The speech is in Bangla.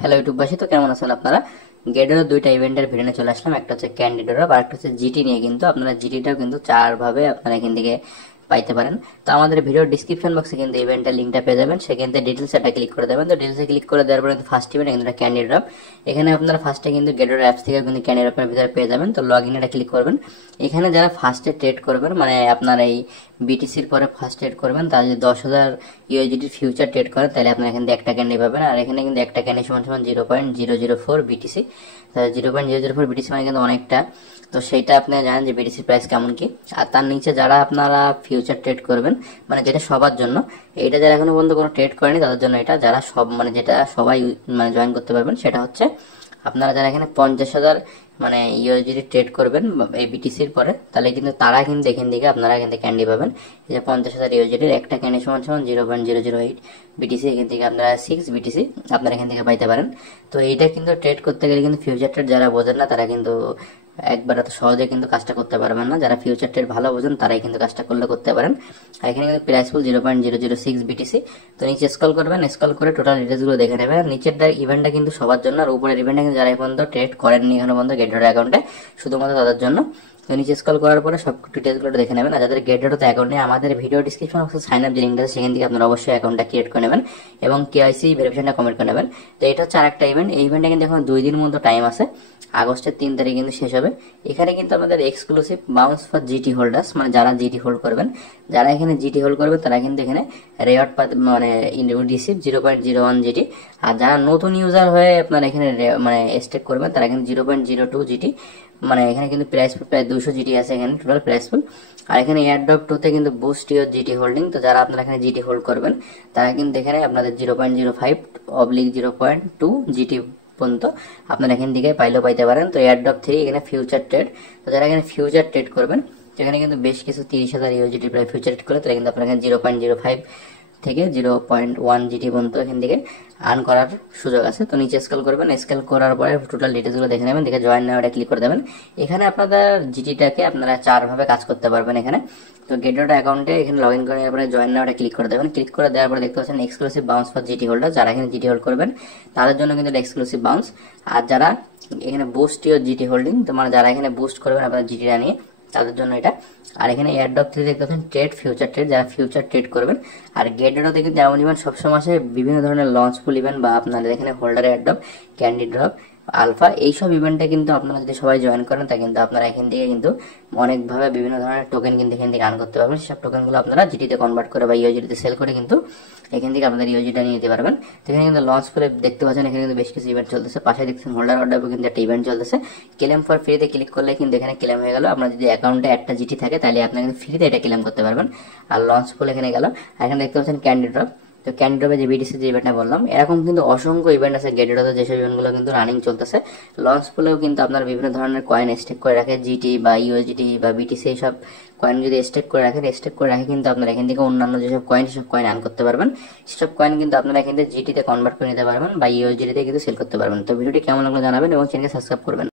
হ্যালো ইউটিউববাসী, তো কেমন আছেন আপনারা? গেডোর দুইটা ইভেন্টের ভিডিও নিয়ে চলে আসলাম। একটা হচ্ছে ক্যান্ডি ড্রপ আর একটা হচ্ছে জিটি নিয়ে। কিন্তু আপনারা জিটিটাও কিন্তু 4 ভাবে আপনারা এখান থেকে পাইতে পারেন। তো আমাদের ভিডিওর ডিসক্রিপশন বক্সে কিন্তু ইভেন্টের লিঙ্কটা পেয়ে যাবেন, সেখান থেকে ডিটেলস একটা ক্লিক করে দেবেন। তো ডিটেলসে ক্লিক করে দেওয়ার পরে ফার্স্ট ইভেন্ট কিন্তু ক্যান্ডি ড্রপ। এখানে আপনারা ফার্স্টে কিন্তু গেডোর অ্যাপস থেকে কিন্তু ক্যান্ডি ড্রপের ভিতরে পেয়ে যাবেন। তো লগ ইন এটা ক্লিক করবেন। এখানে যারা ফার্স্টে ট্রেড করবেন, মানে আপনার এই বিটিসির পরে ফার্স্ট ট্রেড করবেন, তারা যদি 10,000 ইউএসডিটির ফিউচার ট্রেড করেন তাহলে আপনারা এখান থেকে একটা ক্যান্ডি পাবেন। আর এখানে কিন্তু একটা ক্যান্ডি সমান সমান 0.004 বিটিসি। 0.004 বিটিসি মানে কিন্তু অনেকটা। তো সেইটা আপনারা জানেন যে বিটিসি প্রাইস কেমন কি। আর তার নিচে যারা আপনারা ফিউচার ট্রেড করবেন, মানে যেটা সবার জন্য, এইটা যারা এখনো পর্যন্ত কোনো ট্রেড করেনি তাদের জন্য এটা, যারা সব মানে যেটা সবাই মানে জয়েন করতে পারবেন, সেটা হচ্ছে আপনারা যারা এখানে 50,000 মানে ইউএসডি ট্রেড করবেন এই বিটিসির পরে, তাহলে কিন্তু তারা কিন্তু এখান থেকে আপনারা এখান থেকে ক্যান্ডি পাবেন। এই যে 50,000 ইউএসডির একটা ক্যান্ডি সমান সমান 0.008 বিটিসি, এখান থেকে আপনারা 6 বিটিসি আপনারা এখান থেকে পাইতে পারেন। তো এইটা কিন্তু ট্রেড করতে গেলে কিন্তু ফিউচার ট্রেড যারা বোঝেন না তারা কিন্তু একবার এত সহজে কিন্তু কাজটা করতে পারবেন না। যারা ফিউচার ট্রেড ভালো বোঝেন তারাই কিন্তু কাজটা করতে পারেন। আর এখানে কিন্তু প্রাইস ফুল 0.006 বিটিসি। তো নিচে স্ক্রল করবেন, স্ক্রল করে টোটাল ডিটেলস গুলো দেখে নেবেন। নিচের ইভেন্টটা কিন্তু সবার জন্য, আর উপরের ইভেন্টটা কিন্তু যারা এখন পর্যন্ত ট্রেড করেননি এখনো পর্যন্ত গেটর অ্যাকাউন্টে, শুধুমাত্র তাদের জন্য। তো নিচে স্ক্রল করার পরে সব ডিটেলস গুলো দেখে নেবেন। আর যাদের গেটর অ্যাকাউন্ট নেই, আমাদের ভিডিও ডিসক্রিপশন বক্সে সাইন আপ যে লিঙ্ক আছে সেখান থেকে আপনারা অবশ্যই অ্যাকাউন্টটা ক্রিয়েট করে নেবেন এবং কেওয়াইসি ভেরিফিকেশনটা কমপ্লিট করে নেবেন। তো এটা হচ্ছে আরেকটা ইভেন্ট। এই ইভেন্টটা কিন্তু এখন 2 দিন মতো টাইম আছে, আগস্টের 3 তারিখ কিন্তু শেষ হবে। এখানে কিন্তু আমাদের exclusive bounce for GT holders, মানে যারা জিটি হোল্ড করবেন, যারা এখানে জিটি হোল্ড করবেন তারা কিন্তু এখানে রেওয়ার্ড মানে রিসিভ 0.01 জিটি। আর যারা নতুন ইউজার হয়ে আপনারা এখানে মানে স্টেক করবেন তারা কিন্তু 0.02 জিটি, মানে এখানে কিন্তু প্রাইস প্রায় 200 জিটি আছে এখানে টোটাল প্রাইস ফুল। আর এখানে এয়ারড্রপ 2 তে কিন্তু বুস্ট ইউর জিটি হোল্ডিং। তো যারা আপনারা এখানে জিটি হোল্ড করবেন তারা কিন্তু এখানে আপনাদের 0.05/0.2 জিটি পর্যন্ত আপনারা এখান থেকে পাইলেও পাইতে পারেন। তো এয়ারড্রপ 3 এখানে ফিউচার ট্রেড। তো যারা এখানে ফিউচার ট্রেড করবেন সেখানে কিন্তু বেশ কিছু 30,000 ইউএসডি প্রায় ফিউচার ট্রেড করে তাহলে কিন্তু আপনারা এখানে 0.05 থেকে 0.1 জিটি পর্যন্ত এখান থেকে আর্ন করার সুযোগ আছে। তো নিচে স্কেল করবেন, স্কেল করার পরে টোটাল ডিটেলস গুলো দেখে নেবেন, দেখে জয়েন নাওটা ক্লিক করে দেবেন। এখানে আপনাদের জিটিটাকে আপনারা 4 ভাবে কাজ করতে পারবেন এখানে। তো গেটডট অ্যাকাউন্টে এখানে লগ ইন করার পরে জয়েন নাওটা ক্লিক করে দেবেন। ক্লিক করে দেওয়ার পরে দেখতে পাচ্ছেন exclusive bounce for GT holder. যারা এখানে জিটি হোল্ড করবেন তাদের জন্য কিন্তু এক্সক্লুসিভ বাউন্স। আর যারা এখানে বুস্ট ইউর জিটি হোল্ডিং, তোমার যারা এখানে বুস্ট করবেন আপনার জিটিটা নিয়ে, তাদের জন্য এটা। আর এখানে এয়ারড্রপ 3 দেখতে পাচ্ছেন ট্রেড ফিউচার ট্রেড, যারা ফিউচার ট্রেড করবেন। আর গেটডটে কিন্তু এমন ইভেন্ট সবসময় আসে, বিভিন্ন ধরনের লঞ্চ ফুল ইভেন্ট বা আপনাদের এখানে holder airdrop, candy drop, alpha, এইসব ইভেন্টে কিন্তু আপনারা যদি সবাই জয়েন করেন তা কিন্তু আপনারা এখান থেকে কিন্তু অনেকভাবে বিভিন্ন ধরনের টোকেন কিন্তু এখান থেকে আর্ন করতে পারবেন। সেসব টোকেনগুলো আপনারা জিটিতে কনভার্ট করে বা ইউএসডিতে সেল করে কিন্তু এখান থেকে আপনাদের ইউএসডিটা নিয়ে নিতে পারবেন। তো এখানে কিন্তু লঞ্চ ফুলে দেখতে পাচ্ছেন এখানে কিন্তু বেশ কিছু ইভেন্ট চলতেছে। পাশে দেখছেন হোল্ডার অর্ডার কিন্তু একটা ইভেন্ট চলতেছে। ক্লেম ফর ফ্রিতে ক্লিক করলে কিন্তু এখানে ক্লেম হয়ে গেল। আপনার যদি অ্যাকাউন্টে একটা জিটি থাকে তাহলে আপনারা কিন্তু ফ্রিতে এটা ক্লেম করতে পারবেন। আর লঞ্চ ফুল এখানে গেল। আর এখানে দেখতে পাচ্ছেন ক্যান্ডি ড্রপ। তো ক্যান্ডি ড্রপে যে বিটিসি যে ইভেন্টটা বললাম, এরকম কিন্তু অসংখ্য ইভেন্ট আছে গেটডটে, যেসব ইভেন্টগুলো কিন্তু রানিং চলতেছে। লঞ্চ ফুলেও কিন্তু আপনার বিভিন্ন ধরনের কয়েন স্টেক করে রাখে, জিটি বা ইউএসডিটি বা বিটিসি, এইসব কয়েন যদি স্টেক করে রাখে কিন্তু আপনারা এখান থেকে অন্যান্য যেসব কয়েন সেসব কয়েন আর্ন করতে পারবেন। সেসব কয়েন কিন্তু আপনারা এখান থেকে জিটিতে কনভার্ট করে নিতে পারবেন বা ইউএসডিতে কিন্তু সেল করতে পারবেন। তো ভিডিওটি কেমন লাগলো জানাবেন এবং চ্যানেলকে সাবস্ক্রাইব করবেন।